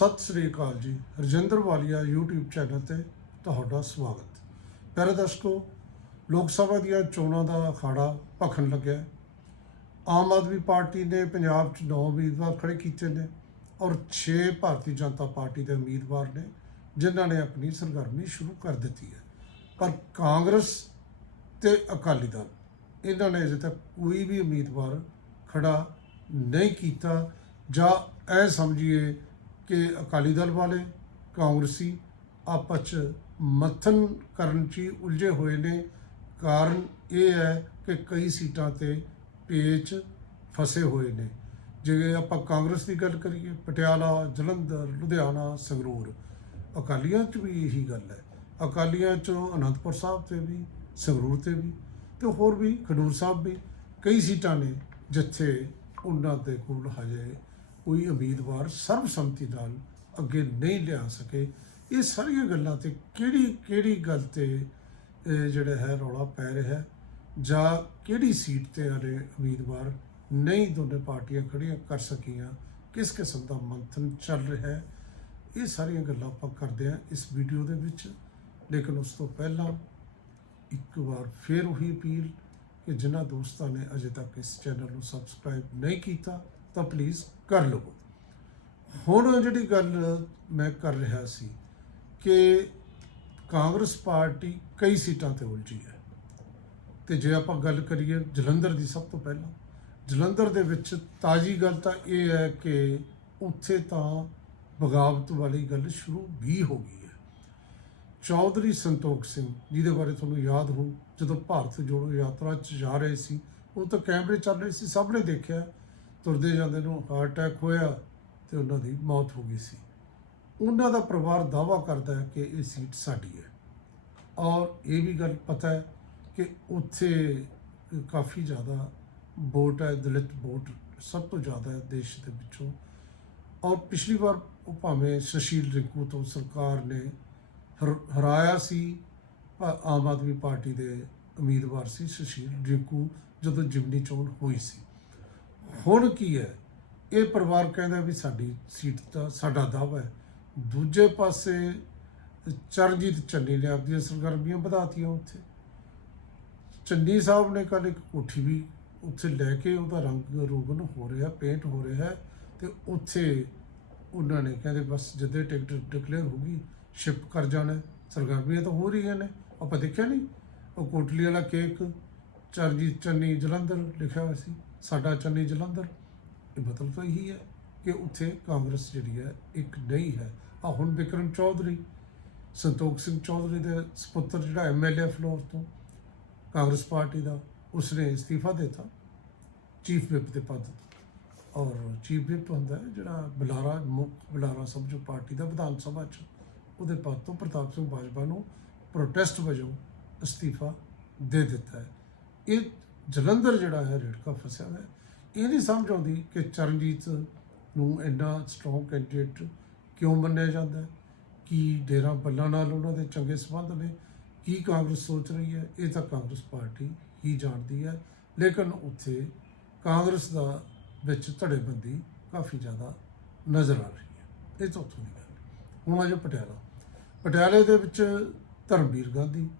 ਸਤਿ ਸ੍ਰੀ ਅਕਾਲ ਜੀ। ਰਜਿੰਦਰ ਵਾਲੀਆ YouTube channel ਤੇ ਤੁਹਾਡਾ ਸਵਾਗਤ। ਪਿਆਰੇ ਦਰਸ਼ਕੋ, ਲੋਕ ਸਭਾ ਦੀਆਂ ਚੋਣਾਂ ਦਾ ਅਖਾੜਾ ਭਖਣ ਲੱਗਿਆ ਆਮ ਆਦਮੀ ਪਾਰਟੀ ਨੇ ਪੰਜਾਬ 'ਚ 9 ਉਮੀਦਵਾਰ ਖੜੇ ਕੀਤੇ ਨੇ ਔਰ 6 ਭਾਰਤੀ ਜਨਤਾ ਪਾਰਟੀ ਦੇ ਉਮੀਦਵਾਰ ਨੇ, ਜਿਨ੍ਹਾਂ ਨੇ ਆਪਣੀ ਸਰਗਰਮੀ ਸ਼ੁਰੂ ਕਰ ਦਿੱਤੀ ਹੈ। ਪਰ ਕਾਂਗਰਸ ਤੇ ਅਕਾਲੀ ਦਲ ਇਹਨਾਂ ਨੇ ਅਜੇ ਤੱਕ ਕੋਈ ਵੀ ਉਮੀਦਵਾਰ ਖੜਾ ਨਹੀਂ ਕੀਤਾ ਜਾਂ ਇਹ ਸਮਝੀਏ ਕਿ ਅਕਾਲੀ ਦਲ ਵਾਲੇ, ਕਾਂਗਰਸੀ ਆਪਸ 'ਚ ਮੱਥਨ ਕਰਨ 'ਚ ਹੀ ਉਲਝੇ ਹੋਏ ਨੇ। ਕਾਰਨ ਇਹ ਹੈ ਕਿ ਕਈ ਸੀਟਾਂ ਤੇ ਪੇਚ ਫਸੇ ਹੋਏ ਨੇ। ਜੇ ਆਪਾਂ ਕਾਂਗਰਸ ਦੀ ਗੱਲ ਕਰੀਏ, ਪਟਿਆਲਾ, ਜਲੰਧਰ, ਲੁਧਿਆਣਾ, ਸੰਗਰੂਰ, ਅਕਾਲੀਆਂ 'ਚ ਵੀ ਇਹੀ ਗੱਲ ਹੈ। ਅਕਾਲੀਆਂ 'ਚੋਂ ਅਨੰਦਪੁਰ ਸਾਹਿਬ ਤੇ ਵੀ, ਸੰਗਰੂਰ ਤੇ ਵੀ ਤੇ ਹੋਰ ਵੀ ਖਡੂਰ ਸਾਹਿਬ ਵੀ ਕਈ ਸੀਟਾਂ ਨੇ ਜਿੱਥੇ ਉਹਨਾਂ ਦੇ ਕੋਲ ਹਜੇ ਕੋਈ ਉਮੀਦਵਾਰ ਸਰਬਸੰਮਤੀ ਨਾਲ ਅੱਗੇ ਨਹੀਂ ਲਿਆ ਸਕੇ। ਇਹ ਸਾਰੀਆਂ ਗੱਲਾਂ ਤੇ ਕਿਹੜੀ ਕਿਹੜੀ ਗੱਲ ਤੇ ਜਿਹੜਾ ਹੈ, ਰੌਲਾ ਪੈ ਰਿਹਾ ਹੈ? ਜਾਂ ਕਿਹੜੀ ਸੀਟ ਤੇ ਹਲੇ ਉਮੀਦਵਾਰ ਨਹੀਂ ਦੋਨੇ ਪਾਰਟੀਆਂ ਖੜੀਆਂ ਕਰ ਸਕੀਆਂ? ਕਿਸ ਕਿਸਮ ਦਾ ਮੰਥਨ ਚੱਲ ਰਿਹਾ ਹੈ? ਇਹ ਸਾਰੀਆਂ ਗੱਲਾਂ ਆਪਾਂ ਕਰਦੇ ਹਾਂ ਇਸ ਵੀਡੀਓ ਦੇ ਵਿੱਚ। ਲੇਕਿਨ ਉਸ ਤੋਂ ਪਹਿਲਾਂ ਇੱਕ ਵਾਰ ਫੇਰ ਉਹੀ ਅਪੀਲ ਕਿ ਜਿਨ੍ਹਾਂ ਦੋਸਤਾਂ ਨੇ ਅਜੇ ਤੱਕ ਇਸ ਚੈਨਲ ਨੂੰ ਸਬਸਕ੍ਰਾਈਬ ਨਹੀਂ ਕੀਤਾ ਤਾਂ ਪਲੀਜ਼ ਕਰ ਲਵੋ ਹੁਣ ਜਿਹੜੀ ਗੱਲ ਮੈਂ ਕਰ ਰਿਹਾ ਸੀ ਕਿ ਕਾਂਗਰਸ ਪਾਰਟੀ ਕਈ ਸੀਟਾਂ ਤੇ ਉਲਝੀ ਹੈ। ਤੇ ਜੇ ਆਪਾਂ ਗੱਲ ਕਰੀਏ ਜਲੰਧਰ ਦੀ ਸਭ ਤੋਂ ਪਹਿਲਾਂ, ਜਲੰਧਰ ਦੇ ਵਿੱਚ ਤਾਜੀ ਗੱਲ ਤਾਂ ਇਹ ਹੈ ਕਿ ਉੱਥੇ ਤਾਂ ਬਗਾਵਤ ਵਾਲੀ ਗੱਲ ਸ਼ੁਰੂ ਵੀ ਹੋ ਗਈ ਹੈ। ਚੌਧਰੀ ਸੰਤੋਖ ਸਿੰਘ, ਜਿਹਦੇ ਬਾਰੇ ਤੁਹਾਨੂੰ ਯਾਦ ਹੋ ਜਦੋਂ ਭਾਰਤ ਜੋੜੋ ਯਾਤਰਾ 'ਚ ਜਾ ਰਹੇ ਸੀ, ਉਹ ਤਾਂ ਕੈਮਰੇ ਚੱਲ ਰਹੇ ਸੀ, ਸਭ ਨੇ ਦੇਖਿਆ। ਤੁਰਦੇ ਜਾਂਦੇ ਨੂੰ ਹਾਰਟ ਅਟੈਕ ਹੋਇਆ ਤੇ ਉਹਨਾਂ ਦੀ ਮੌਤ ਹੋ ਗਈ ਸੀ। ਉਹਨਾਂ ਦਾ ਪਰਿਵਾਰ ਦਾਵਾ ਕਰਦਾ ਹੈ ਕਿ ਇਹ ਸੀਟ ਸਾਡੀ ਹੈ। ਔਰ ਇਹ ਵੀ ਗੱਲ ਪਤਾ ਹੈ ਕਿ ਉੱਥੇ ਕਾਫੀ ਜ਼ਿਆਦਾ ਵੋਟ ਹੈ, ਦਲਿਤ ਵੋਟ ਸਭ ਤੋਂ ਜ਼ਿਆਦਾ ਹੈ ਦੇਸ਼ ਦੇ ਵਿੱਚੋਂ। ਔਰ ਪਿਛਲੀ ਵਾਰ ਉਹ ਭਾਵੇਂ ਸੁਸ਼ੀਲ ਰਿੰਕੂ ਤੋਂ ਸਰਕਾਰ ਨੇ ਹਰ- ਹਰਾਇਆ ਸੀ, ਪਰ ਆਮ ਆਦਮੀ ਪਾਰਟੀ ਦੇ ਉਮੀਦਵਾਰ ਸੀ ਸੁਸ਼ੀਲ ਰਿੰਕੂ ਜਦੋਂ ਜਿਮਨੀ ਚੋਣ ਹੋਈ ਸੀ। ਹੁਣ ਕੀ ਹੈ? ਇਹ ਪਰਿਵਾਰ ਕਹਿੰਦਾ ਵੀ ਸਾਡੀ ਸੀਟ ਦਾ ਸਾਡਾ ਦਾਅਵਾ ਹੈ। ਦੂਜੇ ਪਾਸੇ ਚਰਨਜੀਤ ਚੰਨੀ ਨੇ ਆਪਣੀਆਂ ਸਰਗਰਮੀਆਂ ਵਧਾਤੀਆਂ ਉੱਥੇ। ਚੰਨੀ ਸਾਹਿਬ ਨੇ ਕੱਲ ਇੱਕ ਕੋਠੀ ਵੀ ਉੱਥੇ ਲੈ ਕੇ ਉਹਦਾ ਰੰਗ ਰੋਗਨ ਹੋ ਰਿਹਾ ਪੇਂਟ ਹੋ ਰਿਹਾ ਹੈ ਤੇ ਉੱਥੇ ਉਹਨਾਂ ਨੇ ਕਹਿੰਦੇ ਬਸ ਜਦੋਂ ਟਿਕਟ ਡਿਕਲੇਅਰ ਹੋ ਗਈ ਸ਼ਿਪ ਕਰ ਜਾਣਾ ਸਰਗਰਮੀਆਂ ਤਾਂ ਹੋ ਰਹੀਆਂ ਨੇ। ਆਪਾਂ ਦੇਖਿਆ ਨਹੀਂ? ਉਹ ਕੋਟਲੀ ਵਾਲਾ ਕੇਕ ਚਰਨਜੀਤ ਚੰਨੀ ਜਲੰਧਰ ਲਿਖਿਆ ਹੋਇਆ ਸੀ। ਸਾਡਾ ਚੰਨੀ ਜਲੰਧਰ, ਇਹ ਮਤਲਬ ਤਾਂ ਇਹੀ ਹੈ ਕਿ ਉੱਥੇ ਕਾਂਗਰਸ ਜਿਹੜੀ ਹੈ, ਇੱਕ ਨਹੀਂ ਹੈ। ਆ ਹੁਣ ਵਿਕਰਮ ਚੌਧਰੀ, ਸੰਤੋਖ ਸਿੰਘ ਚੌਧਰੀ ਦੇ ਸੁਪੁੱਤਰ ਜਿਹੜਾ ਐਮਐਲਏ ਫਲੋਰ ਤੋਂ ਕਾਂਗਰਸ ਪਾਰਟੀ ਦਾ, ਉਸਨੇ ਅਸਤੀਫਾ ਦਿੱਤਾ, ਚੀਫ ਵਿਪ ਦੇ ਪਦ ਔਰ ਚੀਫ ਵਿਪ ਹੁੰਦਾ ਜਿਹੜਾ ਬੁਲਾਰਾ, ਮੁੱਖ ਬੁਲਾਰਾ ਸਮਝੋ ਪਾਰਟੀ ਦਾ ਵਿਧਾਨ ਸਭਾ ਚ, ਉਹਦੇ ਪਦ ਤੋਂ ਪ੍ਰਤਾਪ ਸਿੰਘ ਬਾਜਵਾ ਨੂੰ ਪ੍ਰੋਟੈਸਟ ਵਜੋਂ ਅਸਤੀਫਾ ਦੇ ਦਿੱਤਾ ਹੈ। ਇਹ ਜਲੰਧਰ ਜਿਹੜਾ ਹੈ, ਰੇੜਕਾ ਫਸਿਆ ਹੋਇਆ ਹੈ। ਇਹ ਨਹੀਂ ਸਮਝ ਆਉਂਦੀ ਕਿ ਚਰਨਜੀਤ ਨੂੰ ਇੰਨਾ ਸਟਰੋਂਗ ਕੈਂਡੀਡੇਟ ਕਿਉਂ ਮੰਨਿਆ ਜਾਂਦਾ ਕੀ ਡੇਰਾ ਬੱਲਾ ਨਾਲ ਉਹਨਾਂ ਦੇ ਚੰਗੇ ਸੰਬੰਧ ਨੇ? ਕੀ ਕਾਂਗਰਸ ਸੋਚ ਰਹੀ ਹੈ? ਇਹ ਤਾਂ ਕਾਂਗਰਸ ਪਾਰਟੀ ਹੀ ਜਾਣਦੀ ਹੈ। ਲੇਕਿਨ ਉੱਥੇ ਕਾਂਗਰਸ ਦਾ ਵਿੱਚ ਧੜੇਬੰਦੀ ਕਾਫੀ ਜ਼ਿਆਦਾ ਨਜ਼ਰ ਆ ਰਹੀ ਹੈ। ਇਹ ਤਾਂ ਉੱਥੋਂ ਦੀ ਗੱਲ ਹੁਣ ਆ ਜਾਓ ਪਟਿਆਲਾ। ਪਟਿਆਲੇ ਦੇ ਵਿੱਚ ਧਰਮਵੀਰ ਗਾਂਧੀ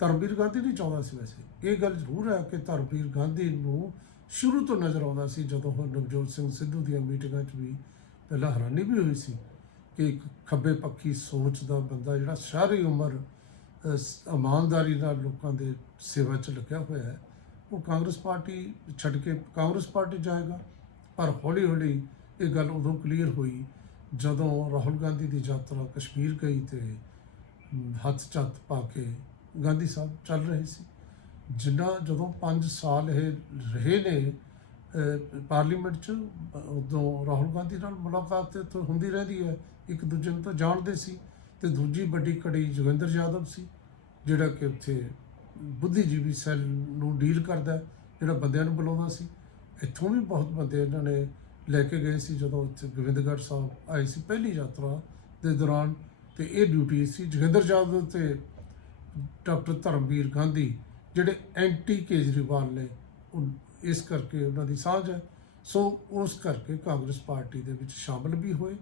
ਧਰਮਵੀਰ ਗਾਂਧੀ ਨਹੀਂ ਚਾਹੁੰਦਾ ਸੀ ਵੈਸੇ। ਇਹ ਗੱਲ ਜ਼ਰੂਰ ਹੈ ਕਿ ਧਰਮਵੀਰ ਗਾਂਧੀ ਨੂੰ ਸ਼ੁਰੂ ਤੋਂ ਨਜ਼ਰ ਆਉਂਦਾ ਸੀ ਜਦੋਂ ਉਹ ਨਵਜੋਤ ਸਿੰਘ ਸਿੱਧੂ ਦੀਆਂ ਮੀਟਿੰਗਾਂ 'ਚ ਵੀ ਪਹਿਲਾਂ ਹੈਰਾਨੀ ਵੀ ਹੋਈ ਸੀ ਕਿ ਇੱਕ ਖੱਬੇ ਪੱਖੀ ਸੋਚ ਦਾ ਬੰਦਾ ਜਿਹੜਾ ਸਾਰੀ ਉਮਰ ਇਮਾਨਦਾਰੀ ਨਾਲ ਲੋਕਾਂ ਦੇ ਸੇਵਾ 'ਚ ਲੱਗਿਆ ਹੋਇਆ ਹੈ, ਉਹ ਕਾਂਗਰਸ ਪਾਰਟੀ ਛੱਡ ਕੇ ਕਾਂਗਰਸ ਪਾਰਟੀ ਜਾਏਗਾ। ਪਰ ਹੌਲੀ ਹੌਲੀ ਇਹ ਗੱਲ ਉਦੋਂ ਕਲੀਅਰ ਹੋਈ ਜਦੋਂ ਰਾਹੁਲ ਗਾਂਧੀ ਦੀ ਯਾਤਰਾ ਕਸ਼ਮੀਰ ਗਈ ਤੇ ਹੱਥ ਚੱਤ ਪਾ ਕੇ ਗਾਂਧੀ ਸਾਹਿਬ ਚੱਲ ਰਹੇ ਸੀ। ਜਿੰਨਾ ਜਦੋਂ 5 ਸਾਲ ਇਹ ਰਹੇ ਨੇ ਪਾਰਲੀਮੈਂਟ 'ਚ, ਉਦੋਂ ਰਾਹੁਲ ਗਾਂਧੀ ਨਾਲ ਮੁਲਾਕਾਤ ਤੇ ਹੁੰਦੀ ਰਹਿੰਦੀ ਹੈ। ਇੱਕ ਦੂਜੇ ਨੂੰ ਤਾਂ ਜਾਣਦੇ ਸੀ ਤੇ ਦੂਜੀ ਵੱਡੀ ਕੜੀ ਜੋਗਿੰਦਰ ਯਾਦਵ ਸੀ, ਜਿਹੜਾ ਕਿ ਉੱਥੇ ਬੁੱਧੀਜੀਵੀ ਸੈੱਲ ਨੂੰ ਡੀਲ ਕਰਦਾ ਜਿਹੜਾ ਬੰਦਿਆਂ ਨੂੰ ਬੁਲਾਉਂਦਾ ਸੀ। ਇੱਥੋਂ ਵੀ ਬਹੁਤ ਬੰਦੇ ਇਹਨਾਂ ਨੇ ਲੈ ਕੇ ਗਏ ਸੀ, ਜਦੋਂ ਉੱਥੇ ਗੋਬਿੰਦਗੜ੍ਹ ਸਾਹਿਬ ਆਏ ਸੀ ਪਹਿਲੀ ਯਾਤਰਾ ਦੇ ਦੌਰਾਨ। ਤੇ ਇਹ ਡਿਊਟੀ ਸੀ ਜੋਗਿੰਦਰ ਯਾਦਵ ਤੇ ਡਾਕਟਰ ਧਰਮਵੀਰ ਗਾਂਧੀ ਜਿਹੜੇ ਐਂਟੀ ਕੇਜਰੀਵਾਲ ਨੇ, ਉਨ- ਇਸ ਕਰਕੇ ਉਹਨਾਂ ਦੀ ਸਾਂਝ ਹੈ। ਸੋ ਉਸ ਕਰਕੇ ਕਾਂਗਰਸ ਪਾਰਟੀ ਦੇ ਵਿੱਚ ਸ਼ਾਮਲ ਵੀ ਹੋਏ,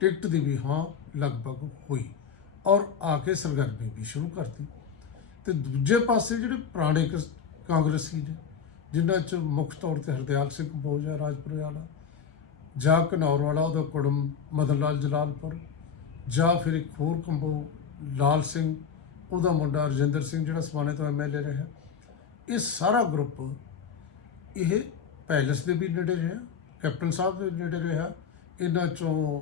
ਟਿਕਟ ਦੀ ਵੀ ਹਾਂ ਲਗਭਗ ਹੋਈ ਔਰ ਆ ਕੇ ਸਰਗਰਮੀ ਵੀ ਸ਼ੁਰੂ ਕਰਤੀ। ਤੇ ਦੂਜੇ ਪਾਸੇ ਜਿਹੜੇ ਪੁਰਾਣੇ ਕਸ- ਕਾਂਗਰਸੀ ਨੇ, ਜਿਨ੍ਹਾਂ ਚ ਮੁੱਖ ਤੌਰ ਤੇ ਹਰਦਿਆਲ ਸਿੰਘ ਕੰਬੋਜ ਹੈ ਰਾਜਪੁਰੇ ਵਾਲਾ, ਜਾਂ ਘਨੌਰ ਵਾਲਾ, ਉਹਦਾ ਕੁੜਮ ਮਦਨ ਲਾਲ ਜਲਾਲਪੁਰ, ਜਾਂ ਫਿਰ ਇੱਕ ਹੋਰ ਕੰਬੋ ਲਾਲ ਸਿੰਘ ਉਹਦਾ ਮੁੰਡਾ ਰਜਿੰਦਰ ਸਿੰਘ, ਜਿਹੜਾ ਸਮਾਣੇ ਤੋਂ ਐਮਐਲਏ ਰਿਹਾ। ਇਹ ਸਾਰਾ ਗਰੁੱਪ ਇਹ ਪੈਲਸ ਦੇ ਵੀ ਨੇੜੇ ਰਿਹਾ, ਕੈਪਟਨ ਸਾਹਿਬ ਦੇ ਨੇੜੇ ਰਿਹਾ। ਇਹਨਾਂ ਚੋਂ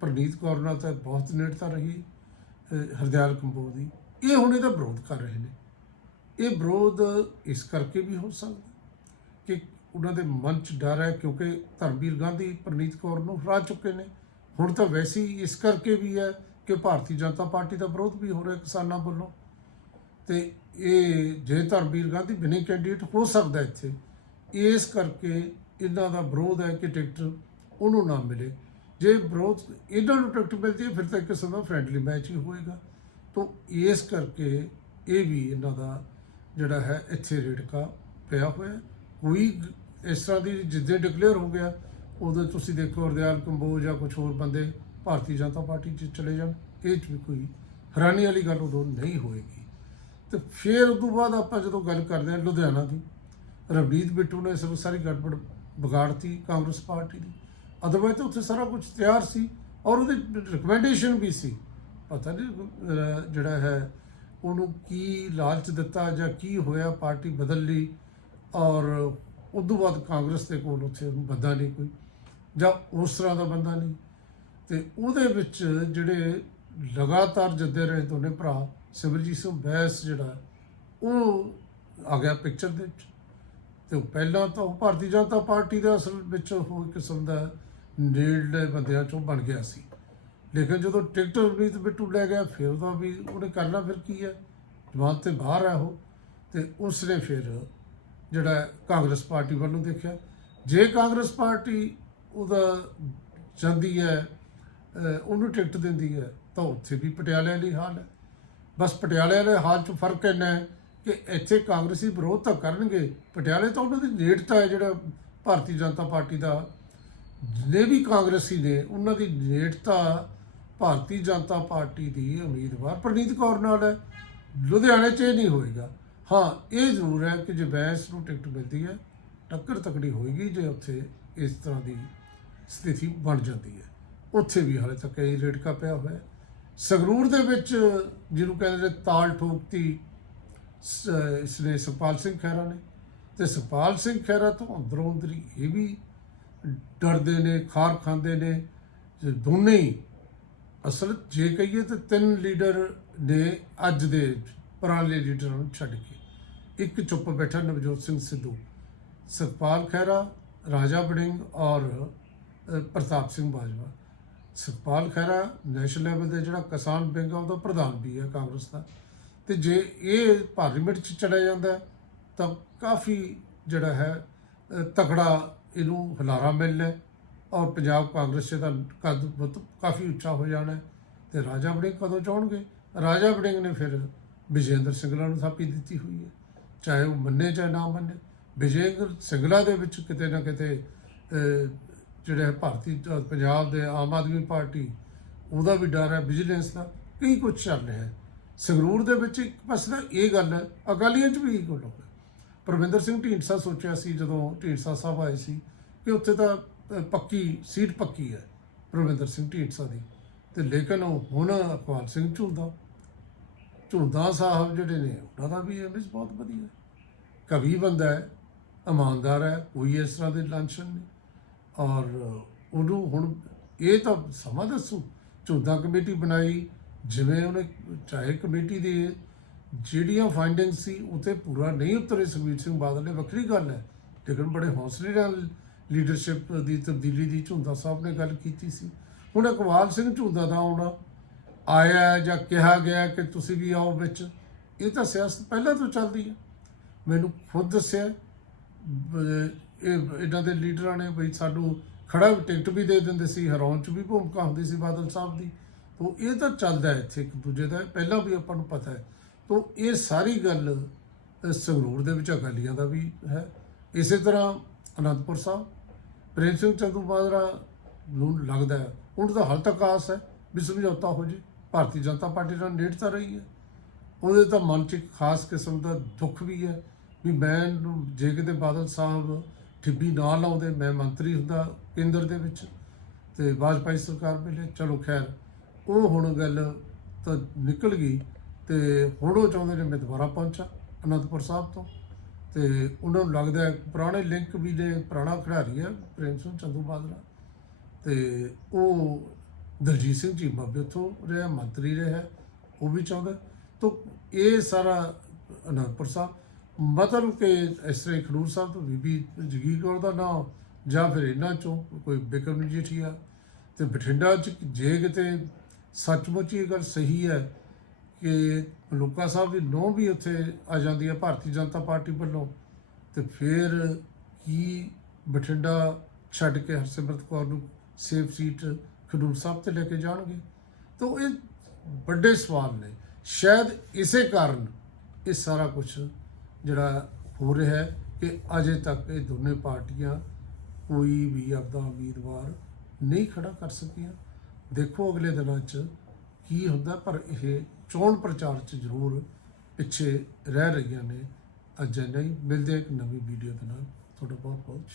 ਪ੍ਰਨੀਤ ਕੌਰ ਨਾਲ ਤਾਂ ਬਹੁਤ ਨੇੜਤਾ ਰਹੀ ਹਰਦਿਆਲ ਕੰਬੋ ਦੀ। ਇਹ ਹੁਣ ਇਹਦਾ ਵਿਰੋਧ ਕਰ ਰਹੇ ਨੇ। ਇਹ ਵਿਰੋਧ ਇਸ ਕਰਕੇ ਵੀ ਹੋ ਸਕਦਾ ਕਿ ਉਹਨਾਂ ਦੇ ਮਨ 'ਚ ਡਰ ਹੈ ਕਿਉਂਕਿ ਧਰਮਵੀਰ ਗਾਂਧੀ, ਪ੍ਰਨੀਤ ਕੌਰ ਨੂੰ ਹਰਾ ਚੁੱਕੇ ਨੇ। ਹੁਣ ਤਾਂ ਵੈਸੇ ਹੀ ਇਸ ਕਰਕੇ ਵੀ ਹੈ ਕਿ ਭਾਰਤੀ ਜਨਤਾ ਪਾਰਟੀ ਦਾ ਵਿਰੋਧ ਵੀ ਹੋ ਰਿਹਾ ਕਿਸਾਨਾਂ ਵੱਲੋਂ। ਤੇ ਇਹ ਜੇ ਧਰਮਵੀਰ ਗਾਂਧੀ ਬਿਨਾਂ ਕੈਂਡੀਡੇਟ ਹੋ ਸਕਦਾ ਇੱਥੇ, ਇਸ ਕਰਕੇ ਇਹਨਾਂ ਦਾ ਵਿਰੋਧ ਹੈ ਕਿ ਟਿਕਟ ਉਹਨੂੰ ਨਾ ਮਿਲੇ। ਜੇ ਵਿਰੋਧ ਇਹਨਾਂ ਨੂੰ ਟਿਕਟ ਮਿਲਦੀ ਹੈ, ਫਿਰ ਤਾਂ ਇੱਕ ਕਿਸਮ ਦਾ ਫ੍ਰੈਂਡਲੀ ਮੈਚ ਹੀ ਹੋਏਗਾ। ਤੋਂ ਇਸ ਕਰਕੇ ਇਹ ਵੀ ਇਹਨਾਂ ਦਾ ਜਿਹੜਾ ਹੈ, ਇੱਥੇ ਰੇੜਕਾ ਪਿਆ ਹੋਇਆ। ਕੋਈ ਇਸ ਤਰ੍ਹਾਂ ਦੀ ਜਿੱਦੇ ਡਿਕਲੇਅਰ ਹੋ ਗਿਆ ਉਦੋਂ ਤੁਸੀਂ ਦੇਖੋ ਹਰਦਿਆਲ ਕੰਬੋਜ ਜਾਂ ਕੁਝ ਹੋਰ ਬੰਦੇ ਭਾਰਤੀ ਜਨਤਾ ਪਾਰਟੀ 'ਚ ਚਲੇ ਜਾਣ, ਇਹ 'ਚ ਵੀ ਕੋਈ ਹੈਰਾਨੀ ਵਾਲੀ ਗੱਲ ਉਦੋਂ ਨਹੀਂ ਹੋਏਗੀ। ਤੇ ਫਿਰ ਉਸ ਤੋਂ ਬਾਅਦ ਆਪਾਂ ਜਦੋਂ ਗੱਲ ਕਰਦੇ ਹਾਂ ਲੁਧਿਆਣਾ ਦੀ, ਰਵਨੀਤ ਬਿੱਟੂ ਨੇ ਸਭ ਸਾਰੀ ਗੜਬੜ ਵਿਗਾੜਤੀ ਕਾਂਗਰਸ ਪਾਰਟੀ ਦੀ। ਅਦਰਵਾਇਜ਼ ਤਾਂ ਉੱਥੇ ਸਾਰਾ ਕੁਝ ਤਿਆਰ ਸੀ ਔਰ ਉਹਦੀ ਰਿਕਮੈਂਡੇਸ਼ਨ ਵੀ ਸੀ। ਪਤਾ ਨਹੀਂ ਜਿਹੜਾ ਹੈ, ਉਹਨੂੰ ਕੀ ਲਾਲਚ ਦਿੱਤਾ ਜਾਂ ਕੀ ਹੋਇਆ ਪਾਰਟੀ ਬਦਲ ਲਈ ਔਰ ਉਸ ਤੋਂ ਬਾਅਦ ਕਾਂਗਰਸ ਦੇ ਕੋਲ ਉੱਥੇ ਬੰਦਾ ਨਹੀਂ ਕੋਈ ਜਾਂ ਉਸ ਤਰ੍ਹਾਂ ਦਾ ਬੰਦਾ ਨਹੀਂ। ਤੇ ਉਹਦੇ ਵਿੱਚ ਜਿਹੜੇ ਲਗਾਤਾਰ ਜੱਦੇ ਰਹੇ ਦੋਨੇ ਭਰਾ ਸਿਮਰਜੀਤ ਸਿੰਘ ਬੈਸ ਜਿਹੜਾ, ਉਹ ਆ ਗਿਆ ਪਿਕਚਰ ਦੇ ਵਿੱਚ। ਤੇ ਉਹ ਪਹਿਲਾਂ ਤਾਂ ਉਹ ਭਾਰਤੀ ਜਨਤਾ ਪਾਰਟੀ ਦਾ ਅਸਲ ਵਿੱਚ ਉਹ ਇੱਕ ਕਿਸਮ ਦਾ ਨੇੜਲੇ ਬੰਦਿਆਂ ਚੋਂ ਬਣ ਗਿਆ ਸੀ। ਲੇਕਿਨ ਜਦੋਂ ਟਿਕਟ ਰਵਨੀਤ ਬਿੱਟੂ ਲੈ ਗਿਆ, ਫਿਰ ਉਹਦਾ ਵੀ ਉਹਨੇ ਕਰਨਾ ਫਿਰ ਕੀ ਹੈ? ਜਮਾਤ ਤੇ ਬਾਹਰ ਹੈ ਉਹ। ਤੇ ਉਸਨੇ ਫਿਰ ਜਿਹੜਾ ਕਾਂਗਰਸ ਪਾਰਟੀ ਵੱਲੋਂ ਦੇਖਿਆ। ਜੇ ਕਾਂਗਰਸ ਪਾਰਟੀ ਉਹਦਾ ਜਾਂਦੀ ਹੈ ਉਹਨੂੰ ਟਿਕਟ ਦਿੰਦੀ ਹੈ, ਤਾਂ ਉੱਥੇ ਵੀ ਪਟਿਆਲੇ ਵਾਲੀ ਹਾਲ ਹੈ। ਬਸ ਪਟਿਆਲੇ ਵਾਲੇ ਹਾਲ 'ਚ ਫ਼ਰਕ ਇੰਨਾ ਹੈ ਕਿ ਇੱਥੇ ਕਾਂਗਰਸੀ ਵਿਰੋਧ ਤਾਂ ਕਰਨਗੇ, ਪਟਿਆਲੇ ਤਾਂ ਉਹਨਾਂ ਦੀ ਨੇੜਤਾ ਹੈ ਜਿਹੜਾ ਭਾਰਤੀ ਜਨਤਾ ਪਾਰਟੀ ਦਾ। ਜਿੰਨੇ ਵੀ ਕਾਂਗਰਸੀ ਨੇ, ਉਹਨਾਂ ਦੀ ਨੇੜਤਾ ਭਾਰਤੀ ਜਨਤਾ ਪਾਰਟੀ ਦੀ ਉਮੀਦਵਾਰ ਪ੍ਰਨੀਤ ਕੌਰ ਨਾਲ ਹੈ। ਲੁਧਿਆਣੇ 'ਚ ਇਹ ਨਹੀਂ ਹੋਏਗਾ। ਹਾਂ, ਇਹ ਜ਼ਰੂਰ ਹੈ ਕਿ ਜੇ ਬੈਂਸ ਨੂੰ ਟਿਕਟ ਮਿਲਦੀ ਹੈ, ਟੱਕਰ ਤਕੜੀ ਹੋਏਗੀ ਜੇ ਉੱਥੇ ਇਸ ਤਰ੍ਹਾਂ ਦੀ ਸਥਿਤੀ ਬਣ ਜਾਂਦੀ ਹੈ। ਉੱਥੇ ਵੀ ਹਾਲੇ ਤੱਕ ਇਹ ਰੇੜਕਾ ਪਿਆ ਹੋਇਆ ਹੈ। ਸੰਗਰੂਰ ਦੇ ਵਿੱਚ ਜਿਹਨੂੰ ਕਹਿੰਦੇ ਨੇ ਤਾਲ ਠੋਕਤੀ, ਸ- ਇਸਨੇ ਸੁਖਪਾਲ ਸਿੰਘ ਖਹਿਰਾ ਨੇ। ਤੇ ਸੁਖਪਾਲ ਸਿੰਘ ਖਹਿਰਾ ਤੋਂ ਅੰਦਰੋਂ ਅੰਦਰੀ ਇਹ ਵੀ ਡਰਦੇ ਨੇ, ਖਾਰ ਖਾਂਦੇ ਨੇ। ਦੋਨੇ ਹੀ ਅਸਲ ਜੇ ਕਹੀਏ ਤਾਂ ਤਿੰਨ ਲੀਡਰ ਨੇ ਅੱਜ ਦੇ ਪੁਰਾਣੇ ਲੀਡਰਾਂ ਨੂੰ ਛੱਡ ਕੇ। ਇੱਕ ਚੁੱਪ ਬੈਠਾ ਨਵਜੋਤ ਸਿੰਘ ਸਿੱਧੂ ਸੁਖਪਾਲ ਖਹਿਰਾ, ਰਾਜਾ ਬੜਿੰਗ ਔਰ ਪ੍ਰਤਾਪ ਸਿੰਘ ਬਾਜਵਾ। ਸੁਖਪਾਲ ਖਹਿਰਾ ਨੈਸ਼ਨਲ ਲੈਵਲ 'ਤੇ ਜਿਹੜਾ ਕਿਸਾਨ ਵਿੰਗ ਆ, ਉਹਦਾ ਪ੍ਰਧਾਨ ਵੀ ਹੈ ਕਾਂਗਰਸ ਦਾ। ਤੇ ਜੇ ਇਹ ਪਾਰਲੀਮੈਂਟ 'ਚ ਚੜਿਆ ਜਾਂਦਾ, ਤਾਂ ਕਾਫੀ ਜਿਹੜਾ ਹੈ ਤਕੜਾ ਇਹਨੂੰ ਹੁਲਾਰਾ ਮਿਲਣਾ ਔਰ ਪੰਜਾਬ ਕਾਂਗਰਸ ਦਾ ਕੱਦ ਬਹੁਤ ਕਾਫੀ ਉੱਚਾ ਹੋ ਜਾਣਾ ਹੈ ਤੇ ਰਾਜਾ ਬੜਿੰਗ ਕਦੋਂ ਚਾਹਣਗੇ? ਰਾਜਾ ਬੜਿੰਗ ਨੇ ਫਿਰ ਵਿਜੇਂਦਰ ਸਿੰਗਲਾ ਨੂੰ ਥਾਪੀ ਦਿੱਤੀ ਹੋਈ ਹੈ, ਚਾਹੇ ਉਹ ਮੰਨੇ ਚਾਹੇ ਨਾ ਮੰਨੇ। ਵਿਜੇਂਦਰ ਸਿੰਗਲਾ ਦੇ ਵਿੱਚ ਕਿਤੇ ਨਾ ਕਿਤੇ ਜਿਹੜਾ ਭਾਰਤੀ ਪੰਜਾਬ ਦੇ ਆਮ ਆਦਮੀ ਪਾਰਟੀ, ਉਹਦਾ ਵੀ ਡਰ ਹੈ ਵਿਜੀਲੈਂਸ ਦਾ, ਕਈ ਕੁਝ ਚੱਲ ਰਿਹਾ ਹੈ। ਸੰਗਰੂਰ ਦੇ ਵਿੱਚ ਇੱਕ ਪਾਸੇ ਤਾਂ ਇਹ ਗੱਲ ਹੈ, ਅਕਾਲੀਆਂ 'ਚ ਵੀ ਇਹ ਗੱਲ ਹੈ ਪਰਵਿੰਦਰ ਸਿੰਘ ਢੀਂਡਸਾ ਸੋਚਿਆ ਸੀ ਜਦੋਂ ਢੀਂਡਸਾ ਸਾਹਿਬ ਆਏ ਸੀ ਕਿ ਉੱਥੇ ਤਾਂ ਪੱਕੀ, ਸੀਟ ਪੱਕੀ ਹੈ ਪਰਵਿੰਦਰ ਸਿੰਘ ਢੀਂਡਸਾ ਦੀ। ਤੇ ਲੇਕਿਨ ਉਹ ਹੁਣ ਅਕਵਾਲ ਸਿੰਘ ਝੁਲਦਾ। ਝੁਲਦਾ ਸਾਹਿਬ ਜਿਹੜੇ ਨੇ, ਉਹਨਾਂ ਦਾ ਵੀ ਇਮੇਜ ਬਹੁਤ ਵਧੀਆ ਹੈ। ਕਵੀ ਬੰਦਾ ਹੈ, ਇਮਾਨਦਾਰ ਹੈ ਕੋਈ ਇਸ ਤਰ੍ਹਾਂ ਦੇ ਲਾਂਛਨ ਨਹੀਂ ਔਰ ਉਹਨੂੰ ਹੁਣ ਇਹ ਤਾਂ ਸਮਾਂ ਦੱਸੂ ਝੁਲਦਾ ਕਮੇਟੀ ਬਣਾਈ, ਜਿਵੇਂ ਉਹਨੇ ਚਾਹੇ ਕਮੇਟੀ ਦੇ ਜਿਹੜੀਆਂ ਫਾਈਂਡਿੰਗ ਸੀ ਉਤੇ ਪੂਰਾ ਨਹੀਂ ਉਤਰੇ ਸੁਖਬੀਰ ਸਿੰਘ ਬਾਦਲ ਨੇ, ਵੱਖਰੀ ਗੱਲ ਹੈ। ਲੇਕਿਨ ਬੜੇ ਹੌਸਲੇ ਨਾਲ ਲੀਡਰਸ਼ਿਪ ਦੀ ਤਬਦੀਲੀ ਦੀ ਝੁੰਦਾ ਸਾਹਿਬ ਨੇ ਗੱਲ ਕੀਤੀ ਸੀ। ਹੁਣ ਇਕਬਾਲ ਸਿੰਘ ਝੁੰਦਾ ਦਾ ਆਉਣਾ, ਆਇਆ ਜਾਂ ਕਿਹਾ ਗਿਆ ਕਿ ਤੁਸੀਂ ਵੀ ਆਓ ਵਿੱਚ, ਇਹ ਤਾਂ ਸਿਆਸਤ ਪਹਿਲਾਂ ਤੋਂ ਚੱਲਦੀ ਹੈ। ਮੈਨੂੰ ਖੁਦ ਦੱਸਿਆ ਬ- ਇਹ ਇਹਨਾਂ ਦੇ ਲੀਡਰਾਂ ਨੇ ਬਈ ਸਾਨੂੰ ਖੜਾ ਟਿਕਟ ਵੀ ਦੇ ਦਿੰਦੇ ਸੀ, ਹਰਾਉਣ ਚ ਵੀ ਭੂਮਿਕਾ ਹੁੰਦੀ ਸੀ ਬਾਦਲ ਸਾਹਿਬ ਦੀ। ਤੋਂ ਇਹ ਤਾਂ ਚੱਲਦਾ ਇੱਥੇ ਇੱਕ ਦੂਜੇ ਦਾ। ਪਹਿਲਾਂ ਵੀ ਆਪਾਂ ਨੂੰ ਪਤਾ ਹੈ। ਤੋਂ ਇਹ ਸਾਰੀ ਗੱਲ ਸੰਗਰੂਰ ਦੇ ਵਿੱਚ ਅਕਾਲੀਆਂ ਦਾ ਵੀ ਹੈ। ਇਸੇ ਤਰ੍ਹਾਂ ਅਨੰਦਪੁਰ ਸਾਹਿਬ, ਪ੍ਰੇਮ ਸਿੰਘ ਚੰਦੂ ਮਾਜਰਾ ਨੂੰ ਲੱਗਦਾ ਹੈ, ਉਹਨਾਂ ਦਾ ਹਾਲ ਤੱਕ ਆਸ ਹੈ ਵੀ ਸਮਝੌਤਾ ਹੋ ਜੇ। ਭਾਰਤੀ ਜਨਤਾ ਪਾਰਟੀ ਨਾਲ ਨੇੜਤਾ ਰਹੀ ਹੈ। ਉਹਦੇ ਤਾਂ ਮਨ 'ਚ ਇੱਕ ਖਾਸ ਕਿਸਮ ਦਾ ਦੁੱਖ ਵੀ ਹੈ ਵੀ ਮੈਂ ਜੇ ਕਿਤੇ ਬਾਦਲ ਸਾਹਿਬ ਠਿੱਬੀ ਨਾ ਲਾਉਂਦੇ, ਮੈਂ ਮੰਤਰੀ ਹੁੰਦਾ ਕੇਂਦਰ ਦੇ ਵਿੱਚ ਤੇ ਵਾਜਪਾਈ ਸਰਕਾਰ ਵੇਲੇ ਚਲੋ ਖੈਰ, ਉਹ ਹੁਣ ਗੱਲ ਤਾਂ ਨਿਕਲ ਗਈ ਤੇ ਹੁਣ ਉਹ ਚਾਹੁੰਦੇ ਨੇ ਮੈਂ ਦੁਬਾਰਾ ਪਹੁੰਚਾਂ ਅਨੰਦਪੁਰ ਸਾਹਿਬ ਤੋਂ ਤੇ ਉਹਨਾਂ ਨੂੰ ਲੱਗਦਾ ਹੈ ਪੁਰਾਣੇ ਲਿੰਕ ਵੀ ਨੇ, ਪੁਰਾਣਾ ਖਿਡਾਰੀ ਹੈ ਪ੍ਰੇਮ ਸਿੰਘ ਚੰਦੂ ਬਾਦਲਾ ਤੇ ਉਹ ਦਲਜੀਤ ਸਿੰਘ ਚੀਮਾ ਵੀ ਉੱਥੋਂ ਰਿਹਾ, ਮੰਤਰੀ ਰਿਹਾ, ਉਹ ਵੀ ਚਾਹੁੰਦਾ ਤਾਂ ਇਹ ਸਾਰਾ ਅਨੰਦਪੁਰ ਸਾਹਿਬ ਮਤਲਬ ਕਿ ਇਸ ਤਰ੍ਹਾਂ ਹੀ ਖਡੂਰ ਸਾਹਿਬ ਤੋਂ ਬੀਬੀ ਜਗੀਰ ਕੌਰ ਦਾ ਨਾਮ ਜਾਂ ਫਿਰ ਇਹਨਾਂ ਚੋਂ ਕੋਈ ਬਿਕਰਮ ਜੀਠੀਆ, ਤੇ ਬਠਿੰਡਾ ਚ ਜੇ ਕਿਤੇ ਸੱਚਮੁੱਚ ਇਹ ਗੱਲ ਸਹੀ ਹੈ ਕਿ ਮਲੂਕਾ ਸਾਹਿਬ ਦੀ ਨੋਹ ਵੀ ਉੱਥੇ ਆ ਜਾਂਦੀ ਹੈ, ਭਾਰਤੀ ਜਨਤਾ ਪਾਰਟੀ ਵੱਲੋਂ, ਤੇ ਫਿਰ ਕੀ ਬਠਿੰਡਾ ਛੱਡ ਕੇ ਹਰਸਿਮਰਤ ਕੌਰ ਨੂੰ ਸੇਫ ਸੀਟ ਖਡੂਰ ਸਾਹਿਬ ਤੇ ਲੈ ਕੇ ਜਾਣਗੇ? ਤਾਂ ਇਹ ਵੱਡੇ ਸਵਾਲ ਨੇ। ਸ਼ਾਇਦ ਇਸੇ ਕਾਰਨ ਇਹ ਸਾਰਾ ਕੁਝ ਜਿਹੜਾ ਹੋ ਰਿਹਾ ਹੈ ਕਿ ਅਜੇ ਤੱਕ ਇਹ ਦੋਨੇ ਪਾਰਟੀਆਂ ਕੋਈ ਵੀ ਆਪਦਾ ਉਮੀਦਵਾਰ ਨਹੀਂ ਖੜਾ ਕਰ ਸਕੀਆਂ। ਦੇਖੋ ਅਗਲੇ ਦਿਨਾਂ 'ਚ ਕੀ ਹੁੰਦਾ, ਪਰ ਇਹ ਚੋਣ ਪ੍ਰਚਾਰ 'ਚ ਜ਼ਰੂਰ ਪਿੱਛੇ ਰਹਿ ਰਹੀਆਂ ਨੇ। ਅਜੇ ਨਹੀਂ ਮਿਲਦੇ ਇੱਕ ਨਵੀਂ ਵੀਡੀਓ ਦੇ ਨਾਲ। ਤੁਹਾਡਾ ਬਹੁਤ ਬਹੁਤ